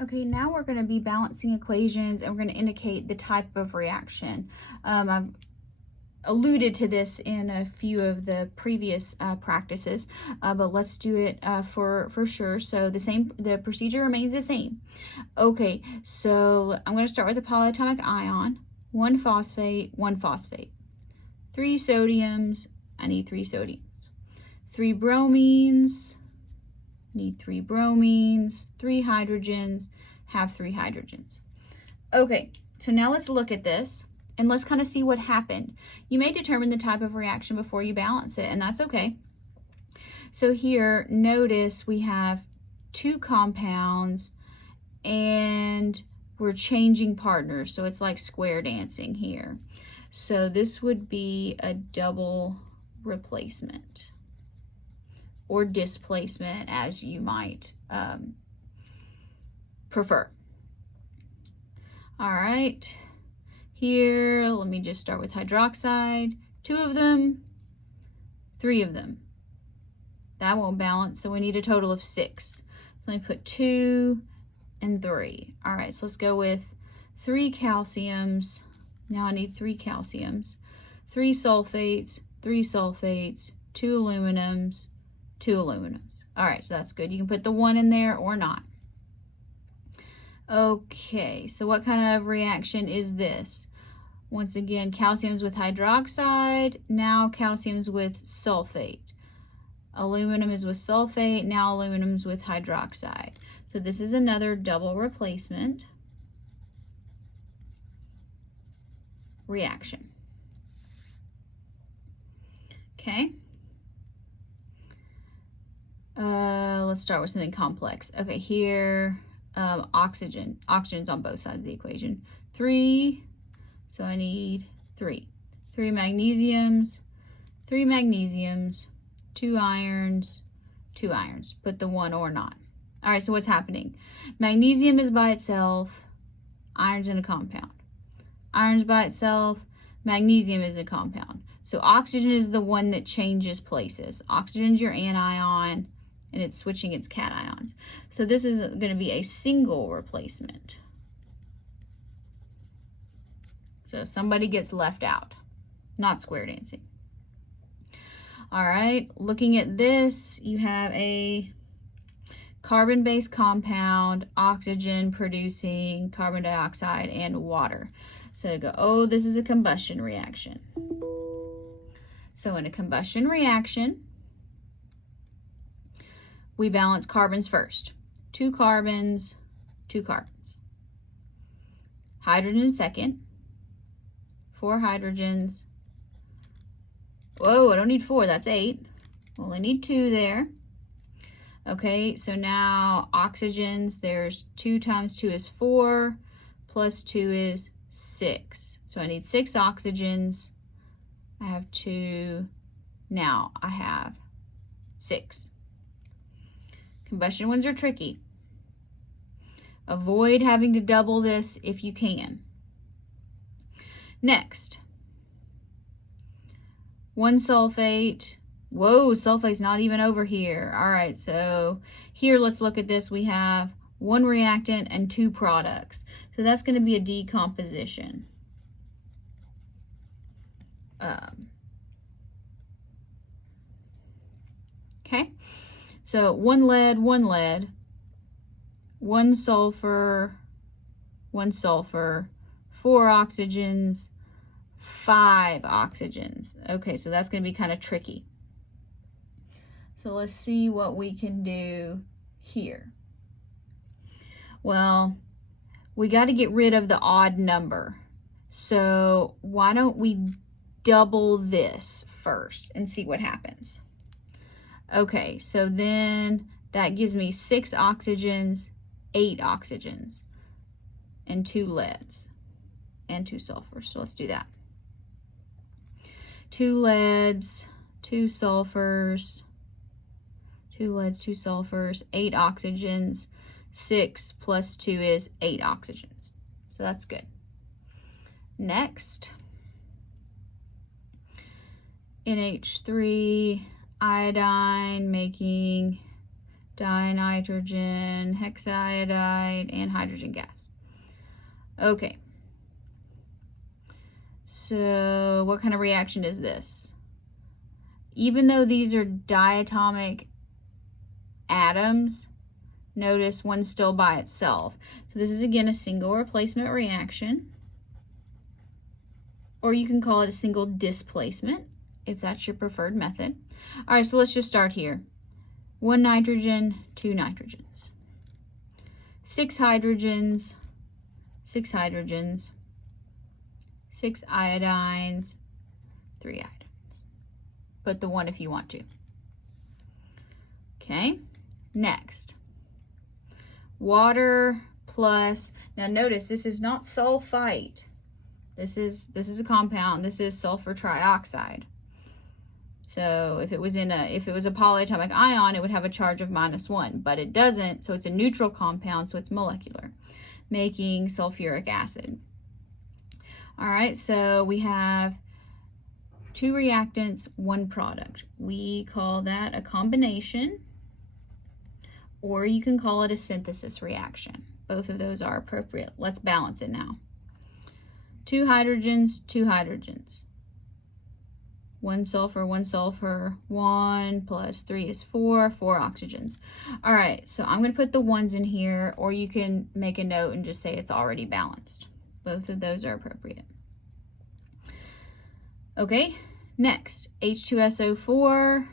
Okay, now we're going to be balancing equations and we're going to indicate the type of reaction. I've alluded to this in a few of the previous practices, but let's do it for sure. So the procedure remains the same. Okay, so I'm going to start with a polyatomic ion, 1 phosphate, 1 phosphate. 3 sodiums, I need 3 sodiums. 3 bromines, need 3 bromines. 3 hydrogens, have 3 hydrogens. Okay, so now let's look at this and let's kind of see what happened. You may determine the type of reaction before you balance it, and that's okay. So here, notice we have 2 compounds and we're changing partners, so it's like square dancing here. So this would be a double replacement or displacement, as you might prefer. All right, here, let me just start with hydroxide. 2 of them, 3 of them. That won't balance, so we need a total of 6. So let me put 2 and 3. All right, so let's go with 3 calciums. Now I need 3 calciums, 3 sulfates, 3 sulfates, 2 aluminums, 2 aluminums. All right, so that's good. You can put the 1 in there or not. Okay, so what kind of reaction is this? Once again, calciums with hydroxide, now calciums with sulfate. Aluminum is with sulfate, now aluminum's with hydroxide. So this is another double replacement reaction. Okay. Let's start with something complex. Okay, here, oxygen. Oxygen's on both sides of the equation. 3, so I need 3. 3 magnesiums, 3 magnesiums, 2 irons, 2 irons. Put the 1 or not. All right, so what's happening? Magnesium is by itself, iron's in a compound. Iron's by itself, magnesium is a compound. So oxygen is the one that changes places. Oxygen's your anion, and it's switching its cations. So this is going to be a single replacement. So somebody gets left out, not square dancing. All right, looking at this, you have a carbon-based compound, oxygen producing carbon dioxide and water. So you go, oh, this is a combustion reaction. So in a combustion reaction, we balance carbons first. 2 carbons, 2 carbons. Hydrogen second. 4 hydrogens. Whoa, I don't need 4, that's 8. Only need 2 there. Okay, so now oxygens, there's 2 times 2 is 4, plus 2 is 6. So I need 6 oxygens. I have 2. Now I have 6. Combustion ones are tricky. Avoid having to double this if you can. Next, 1 sulfate. Whoa, sulfate's not even over here. All right, so here let's look at this. We have 1 reactant and 2 products. So that's going to be a decomposition. Okay, so 1 lead, 1 lead, 1 sulfur, 1 sulfur, 4 oxygens, 5 oxygens. Okay, so that's going to be kind of tricky. So let's see what we can do here. Well, we got to get rid of the odd number. So why don't we double this first and see what happens? Okay, so then that gives me 6 oxygens, 8 oxygens, and 2 leads, and 2 sulfurs. So let's do that. 2 leads, 2 sulfurs, 2 leads, 2 sulfurs, 8 oxygens. 6 plus 2 is 8 oxygens. So that's good. Next, NH3 iodine making dinitrogen, hexaiodide, and hydrogen gas. Okay. So what kind of reaction is this? Even though these are diatomic atoms, notice one's still by itself. So this is again a single replacement reaction, or you can call it a single displacement if that's your preferred method. All right, so let's just start here. 1 nitrogen, 2 nitrogens. 6 hydrogens, 6 hydrogens, 6 iodines, 3 iodines. Put the 1 if you want to. Okay, next. Water plus, now notice this is not sulfite. This is a compound. This is sulfur trioxide. So if it was a polyatomic ion, it would have a charge of -1, but it doesn't, so it's a neutral compound, so it's molecular, making sulfuric acid. All right, so we have 2 reactants, 1 product. We call that a combination, or you can call it a synthesis reaction. Both of those are appropriate. Let's balance it now. 2 hydrogens, 2 hydrogens. 1 sulfur, 1 sulfur, 1 plus 3 is 4, 4 oxygens. All right, so I'm going to put the 1s in here, or you can make a note and just say it's already balanced. Both of those are appropriate. Okay, next, H2SO4,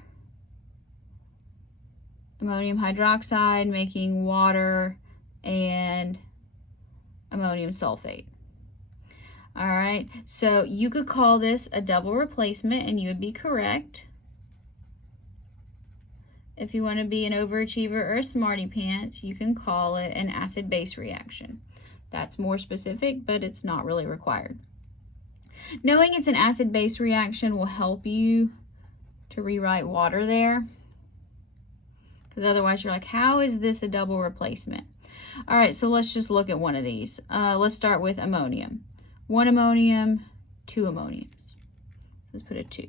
ammonium hydroxide, making water and ammonium sulfate. All right, so you could call this a double replacement and you would be correct. If you want to be an overachiever or a smarty pants, you can call it an acid-base reaction. That's more specific, but it's not really required. Knowing it's an acid-base reaction will help you to rewrite water there, because otherwise you're like, how is this a double replacement? All right, so let's just look at one of these. Let's start with ammonium. 1 ammonium, 2 ammoniums. Let's put a 2.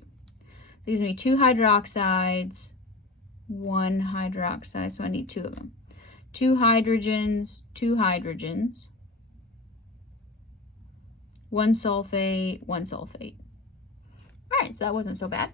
These are going to be 2 hydroxides, 1 hydroxide, so I need 2 of them. 2 hydrogens, 2 hydrogens, 1 sulfate, 1 sulfate. All right, so that wasn't so bad.